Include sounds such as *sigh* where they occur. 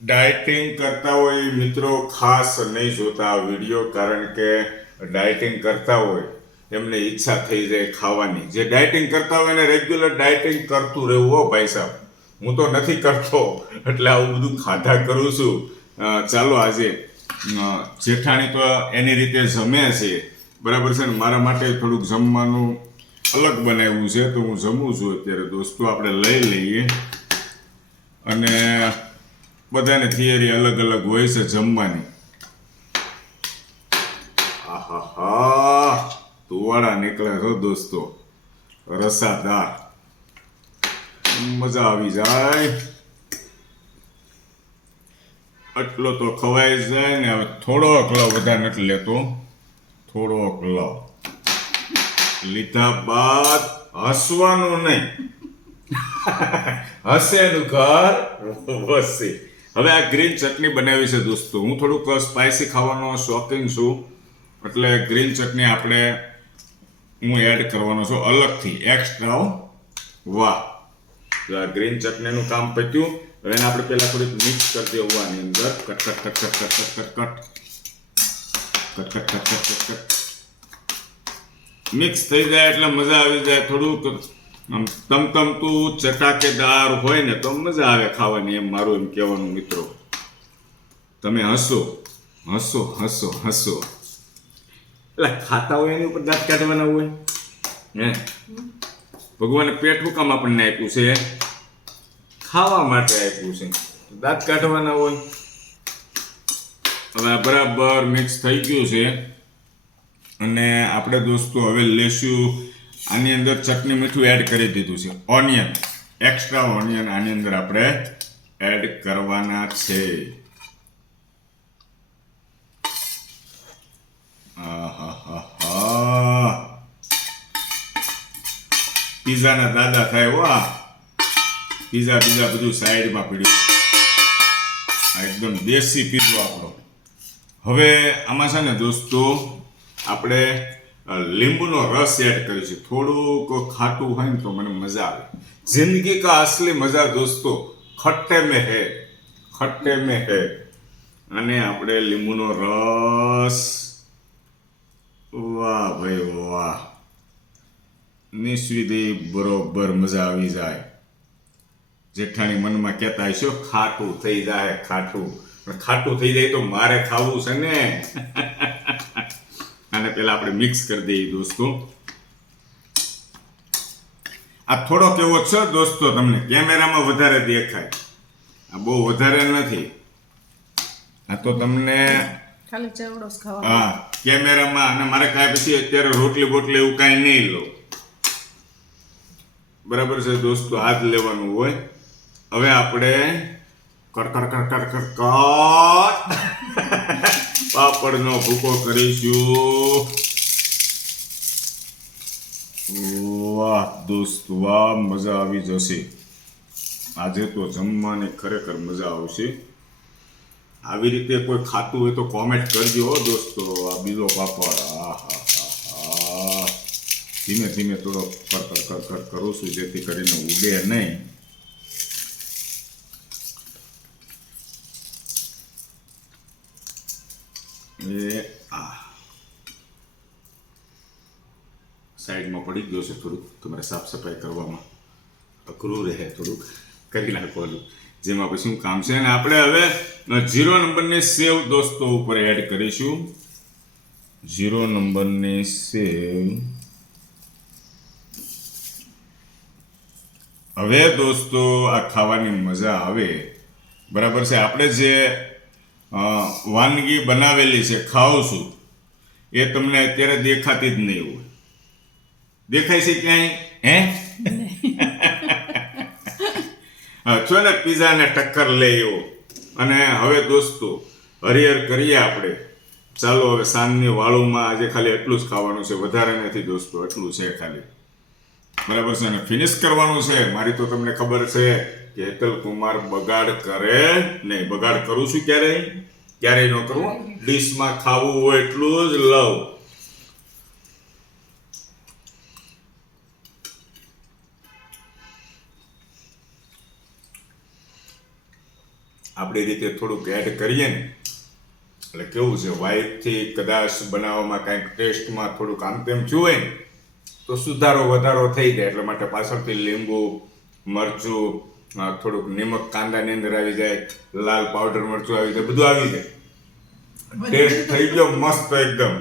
Dieting કરતા હોય મિત્રો ખાસ નહીં જોતા વીડિયો, કારણ કે ડાયટિંગ કરતા હોય એમને ઈચ્છા થઈ જાય ખાવાની. જે ડાયટિંગ કરતા હોય એને રેગ્યુલર ડાયટિંગ કરતું રહેવું હો ભાઈ સાહેબ. હું તો નથી કરતો, એટલે આવું બધું ખાધા કરું છું. ચાલો આજે જેઠાણી તો એની રીતે જમે છે. બરાબર છે ને? મારા માટે થોડુંક જમવાનું અલગ બનાવ્યું છે, તો હું જમું છું અત્યારે. દોસ્તો, આપણે લઈ લઈએ. અને બધાને થિયરી અલગ અલગ હોય છે જમવાની. આહાહા. તુવાડા નીકળે છો દોસ્તો. રસાદાર. મજા આવી જાય. આટલો તો ખવાઈ જાય ને હવે થોડોક લવ વધારે નથી લેતો. થોડોક લવ લીધા બાદ હસવાનું નહીં. *laughs* હસેનું ઘર વસે. હવે આ ગ્રીન ચટણી બનાવી છે દોસ્તો હું થોડુંક સ્પાઇસી ખાવાનો શોખીન છું એટલે ગ્રીન ચટણી આપણે હું એડ કરવાનો છું અલગથી એક્સ્ટ્રા વાહ આ ગ્રીન ચટણીનું કામ પત્યું હવે એને આપણે પહેલાં થોડીક મિક્સ કરી દેવું આની અંદર cut cut cut cut cut cut cut cut cut cut cut cut cut mix થઈ જાય એટલે મજા આવી જાય થોડુંક આમ તમતમતું ચટાકેદાર હોય ને તો મજા આવે ખાવાની એમ મારું એમ કહેવાનું મિત્રો. તમે હસો હસો હસો હસો. એટલે ખાતા હોય એની ઉપર દાંત કાઢવાના હોય? હે? ભગવાને પેટ કામ આપણને આપ્યું છે. ખાવા માટે આપ્યું છે. દાંત કાઢવાના હોય? હવે બરાબર મિક્સ થઈ ગયું છે. અને આપણે દોસ્તો હવે લેશું આની અંદર ચટણી મીઠું એડ કરી દીધું છે. ઓનિયન એક્સ્ટ્રા ઓનિયન આની અંદર આપણે એડ કરવાના છે. પીઝાના દાદા થાય વાહ પીઝા પીઝા બધું સાઈડમાં પડ્યું. આ એકદમ દેશી પીઝો આપણો. હવે આમાં છે ને દોસ્તો, આપણે લીંબુનો રસ એડ કર્યો છે. થોડુંક ખાટું હોય ને તો મને મજા આવે. જિંદગી કા અસલી મજા દોસ્તો, ખટ્ટે મેં હે, ખટ્ટે મેં હે. અને આપણે લીંબુનો રસ. વાહ ભાઈ વાહ. નિસ્વિધી બરોબર મજા આવી જાય. જેઠાણી મનમાં કહેતા હશો, ખાટું થઈ જાય, ખાટું. ખાટું થઈ જાય તો મારે ખાવું છે ને. આને પહેલા આપણે મિક્સ કરી દઈએ દોસ્તો. આ થોડોક એવો છે દોસ્તો તમને? કેમેરામાં વધારે દેખાય. આ બહુ વધારે નથી. આ તો તમને હા કેમેરામાં અને મારે કાંઈ પછી અત્યારે રોટલી બોટલી એવું કાંઈ નહીં લો બરાબર છે દોસ્તો આ જ લેવાનું હોય. હવે આપણે કડકડ કડકડ કડકડ પાપડનો ભૂકો કરીશું. વાહ દોસ્ત, વાહ, મજા આવી જશે. આજે તો જમવાની ખરેખર મજા આવશે. આવી રીતે કોઈ ખાતું હોય તો કોમેન્ટ કરજો દોસ્તો, આ બીજો પાપડ. આ ધીમે ધીમે થોડો કર કર કર કર, કરું છું જેથી કરીને ઉડે નહીં. એ, આ. સાઈડમાં પડી ગયો છે થોડુંક, તમારે સાફ સફાઈ કરવામાં અઘરું રહે થોડુંક. કરી નાખવાનું જેમાં પછી શું કામ છે? અને આપણે હવે જીરો નંબરની સેવ દોસ્તો ઉપર એડ કરીશું. જીરો નંબરની સેવ હવે દોસ્તો, આ ખાવાની મજા આવે. બરાબર છે? આપણે જે વાનગી બનાવેલી છે ખાવશું એ તમને અત્યારે દેખાતી જ નહીં હોય. દેખાય છે ક્યાંય? હે? હા, છો ને પીઝાને ટક્કર લે એવો અને હવે દોસ્તો હરિહર કરીએ આપણે. ચાલો હવે સાંજની વાળુમાં આજે ખાલી એટલું જ ખાવાનું છે. વધારે નથી દોસ્તો એટલું છે ખાલી. બરાબર છે અને ફિનિશ કરવાનું છે. મારી તો તમને ખબર છે. કે હેતલ કુમાર બગાડ કરે? નહીં, બગાડ કરું છું ક્યારેય? ક્યારેય ન કરું. ડીશમાં ખાવું હોય એટલું જ લવ આપણી રીતે થોડુંક એડ કરીએ ને, એટલે કેવું છે વાઇફથી કદાચ બનાવવામાં કાંઈક ટેસ્ટમાં થોડુંક આમ તેમ હોય ને, તો સુધારો વધારો થઈ જાય, એટલા માટે પાછળથી લીંબુ, મરચું થોડુંક નિમક કાંદાની અંદર આવી જાય લાલ પાવડર મરચું આવી જાય બધું આવી જાય. ટેસ્ટ થઈ ગયો મસ્ત એકદમ.